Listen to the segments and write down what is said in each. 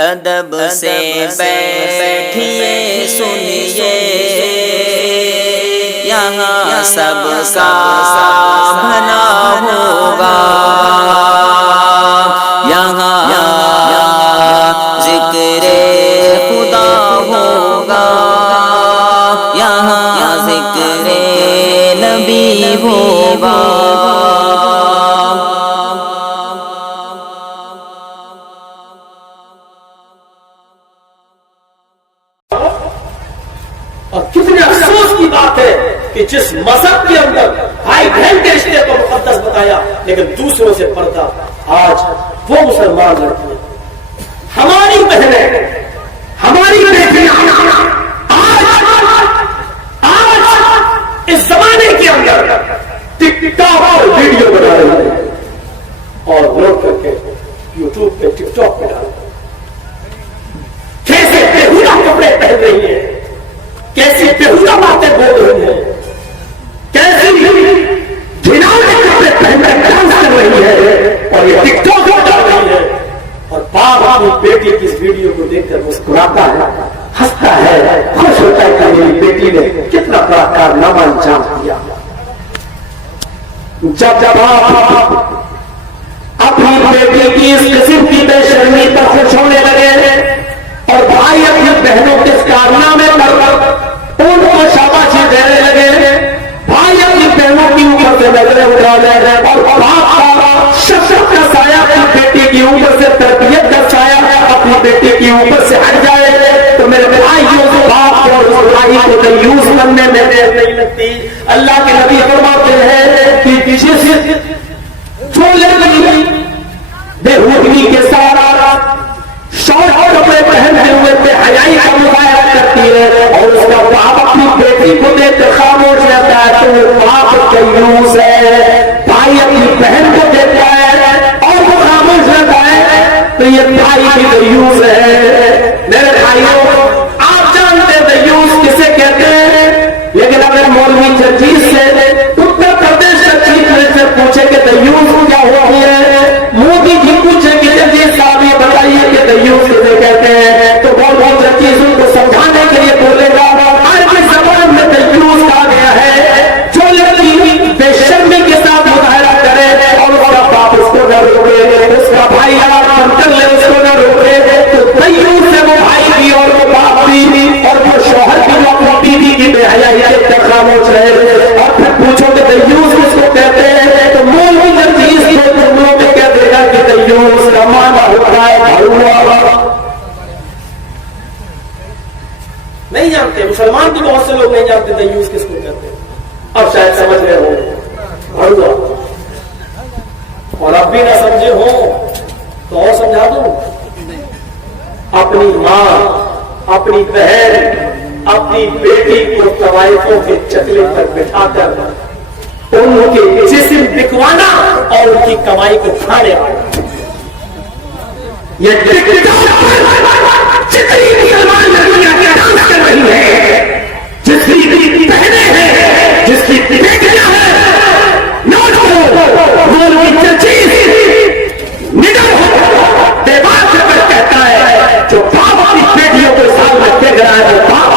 अदब से बैठिए सुनिए, यहाँ सबका भला होगा। यहाँ ज़िक्रे खुदा होगा, यहाँ ज़िक्रे नबी होगा। और कितने अफसोस की बात है कि जिस मजहब के अंदर भाई बहन के रिश्ते को मुकद्दस बताया, लेकिन दूसरों से पर्दा। आज वो मुसलमान लड़कियां, हमारी बहनें, हमारी बेटियां आज इस जमाने के अंदर टिकटॉक पर वीडियो बना रही है और अपलोड करके यूट्यूब पे टिकटॉक पे डाल, कैसे बेहुदा कपड़े पहन रही है, कैसी बेहुदा बातें बोल रही है, कैसी घिनौने कपड़े पहनकर डांस कर रही है और ये टिकटॉक पर डाल रही है। और बाप अपनी बेटी की इस वीडियो को देखकर मुस्कुराता है, हंसता है, खुश होता है कि मेरी बेटी ने कितना बड़ा कारनामा अंजाम दिया। जब आप अपनी बेटी की इस किस्म की बेशर्मी पर खुश होने लगे और भाई अपनी बहनों के कारनामे पर उनको शाबाशी देने लगे, भाई अपनी बहनों की ऊपर से नजरें उठा ले और बाप का शफकत का साया अपनी बेटी की ऊपर से, तरबियत का साया अपनी बेटी की ऊपर से हट जाए, तो मेरे भाइयों को बाप और उस भाई को तयूस बनने में देर नहीं लगती। अल्लाह के नबी फरमाते हैं कि जिस जो लड़की बेहुदगी के साथ शॉर्ट कपड़े पहनते हुए बेहयाई का मुजाहरा करती है और उसका बाप अपनी बेटी को देखकर खामोश रहता है, तो वो बाप तयूस है। भाई अपनी बहन को देखता है और वो खामोश रहता है, तो ये भाई भी तयूस है। मेरे भाइयों, आप जानते हैं तयूस किसे कहते हैं, लेकिन अगर मौलवी चीज से उत्तर प्रदेश का चीफ मिनिस्टर पूछे कि तयूस क्या होती है, मोदी जी पूछे कि जजीज साहब ये बताइए कि तयूस किसे कहते हैं, तो बहुत चीज उनको समझाने के लिए बोलेगा। आज के जमाने में तयूस कहा गया है जो लड़की बेशर्मी के साथ मुजाहरा करे और उसका बाप उसको न रोके, उसका भाई कर ले उसको न रोके, तो तयूस है वो भाई भी और वो बाप भी और वो शौहर भी जो अपनी बीवी की बेहयाई से खामोश रहे। और फिर पूछो कि तयूस किसको कहते हैं, तो मौलवी चीज को जुमलों में कह देगा कि तयूस का माना होता है भरुआ। नहीं जानते, मुसलमान भी बहुत से लोग नहीं जानते तयूस किसको कहते हैं, अब शायद समझ रहे हो भरुआ। और अब भी ना समझे हो तो और समझा दो, अपनी माँ, अपनी बहन, अपनी बेटी को तवाइफों के चकले पर बिठाकर उनके जिस्म बिकवाना और उनकी कमाई को खाने वाला, ये जितनी मुसलमान लड़कियां डांस कर रही है, जिसकी बहनें हैं, जिसकी बेटियां हैं, निडर हो देवार से पर कहता है, जो बाप अपनी बेटियों को साल में देख रहा है, वो बाप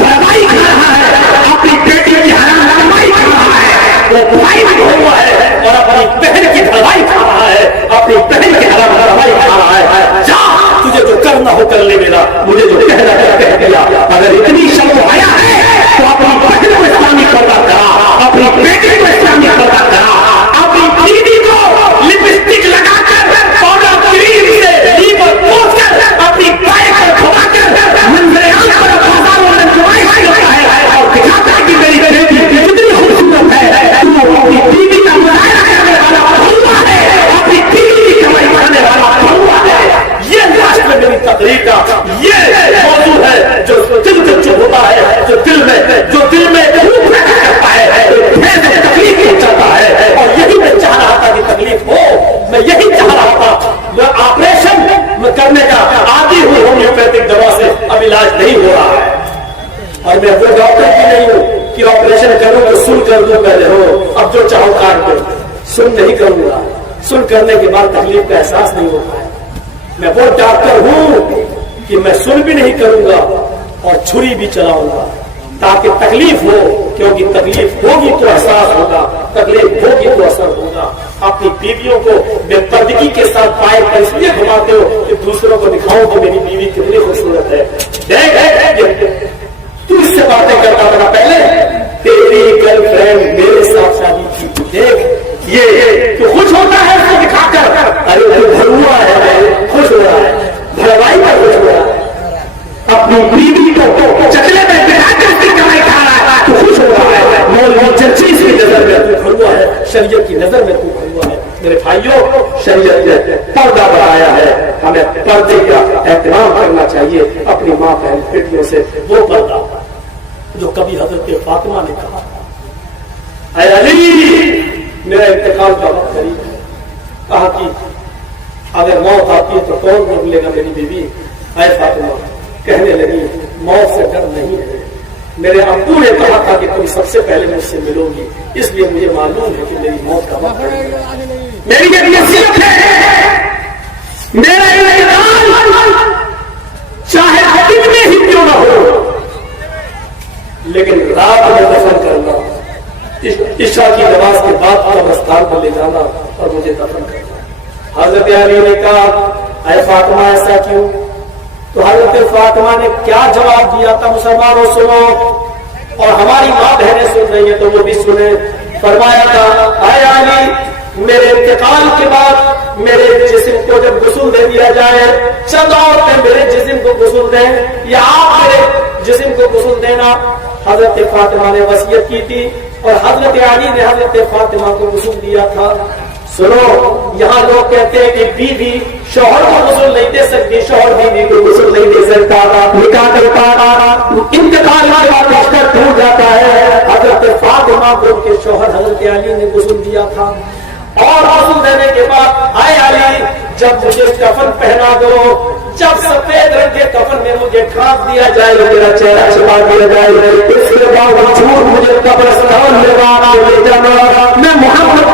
भरवाई खा रहा है, अपनी बेटी की हराम कमाई खा रहा है, वो भाई भी हुआ है और अपनी बहन की भरवाई खा रहा है, अपनी बहन की हराम भरवाई खा रहा है। जा, तुझे जो करना हो कर ले मेरा, मुझे जो कहना है कह दिया। अगर इतनी शर्म आया है तो अपनी बहन को इस्लामी पर्दा करा, अपनी बेटी को इस्लामी पर्दा करा, अपनी बीवी को लिपस्टिक लगाकर पाउडर क्रीम से लीवर पोंछकर अपनी बाई पर घुमाकर मंजरे आम पर बाजारों में नुमाइश करता है और दिखाता है कि मेरी बेटी कितनी खूबसूरत है। तू अपनी बीवी का मुजाहरा करने वाला भरुआ है, अपनी बीवी की कमाई करने वाला भरुआ है। ये लास्ट में मेरी तकरीर का ये मौजू है जो दिल में जो होता है, जो दिल में करता है, तकलीफ पहुंचाता है। और यही मैं चाह रहा था कि तकलीफ हो, मैं यही चाह रहा था। मैं ऑपरेशन मैं करने का आदी हूँ, होम्योपैथिक दवा से अब इलाज नहीं हो रहा है और मैं वो डॉक्टर भी नहीं हूँ कि ऑपरेशन करूँ तो सुन कर दो पहले हो, अब जो चाहो काट दो, सुन नहीं करूंगा। सुन करने के बाद तकलीफ का एहसास नहीं होता है। मैं वो डॉक्टर हूँ कि मैं सुन भी नहीं करूंगा और छुरी भी चलाऊंगा, ताकि तकलीफ हो, क्योंकि तकलीफ होगी तो एहसास होगा, तकलीफ होगी तो असर होगा। अपनी बीवियों को बेपर्दगी के साथ पाए पर इसलिए घुमाते हो कि दूसरों को दिखाओ कि मेरी बीवी कितनी खूबसूरत है। देख तू इससे बातें करता था पहले, तेरी गर्लफ्रेंड मेरे साथ शादी की, देख ये तू खुश होता है उसको दिखाकर, अरे तू भरुआ है, खुश हो रहा है, भरवाई पर खुश हो रहा है, अपनी बीवी को चकले में दिखाकर उसकी कमाई खा रहा है, तू खुश हो रहा है। मौलवी चर्ची की नजर में तू भरुआ है, शरीयत की नजर में तू भरुआ है। मेरे भाइयों, शरीयत ने पर्दा बनाया है, हमें पर्दे का एहतराम करना चाहिए अपनी माँ बहन बेटियों से। वो पर्दा जो कभी हजरत फातिमा ने कहा, ऐ अली मेरा इंतकाल का वक्त करीब है, कहा कि अगर मौत आती है तो कौन निकलेगा मेरी बीवी? ऐ फातिमा कहने लगी, मौत से डर नहीं है, मेरे अब्बू ने कहा था कि तुम सबसे पहले मुझसे मिलोगी, इसलिए मुझे मालूम है कि मेरी मौत का वक्त है। मेरी ये नसीहत है, मेरा इंतकाल चाहे दिन में ही क्यों ना हो, लेकिन रात में दफन करना, इशा की नमाज के बाद कब्रिस्तान पर ले जाना और मुझे दफन करना। हजरत अली ने कहा, ऐ फातिमा ऐसा क्यों? तो हजरत फातिमा ने क्या जवाब दिया था? मुसलमानों सुनो, और हमारी माँ बहनें सुन रही है तो वो भी सुने। फरमाया था, ऐ अली मेरे इंतकाल के बाद मेरे जिस्म को जब गुस्ल दे दिया जाए, चंद औरतें मेरे जिस्म को गुस्ल दें या आप मेरे जिस्म को गुस्ल देना। हजरत फातिमा ने वसीयत की थी और हजरत अली ने हजरत फातिमा को गुस्ल दिया था। सुनो, यहाँ लोग कहते हैं कि बीवी शौहर को गुस्ल नहीं दे सकती, शौहर बीवी को गुस्ल नहीं दे सकता, निकाह करता, इंतकाल के बाद रिश्ता टूट जाता है। हजरत फातिमा को उनके शौहर हजरत अली ने गुस्ल दिया था, और गुस्ल देने के बाद, आए अली जब मुझे कफन पहना दो, जब सफेद रंग के कफन में मुझे ढांप दिया जाए, मेरा चेहरा छिपा दिया जाए, इसके बावजूद मुझे कब्रिस्तान में ले जाना, मैं मोहम्मद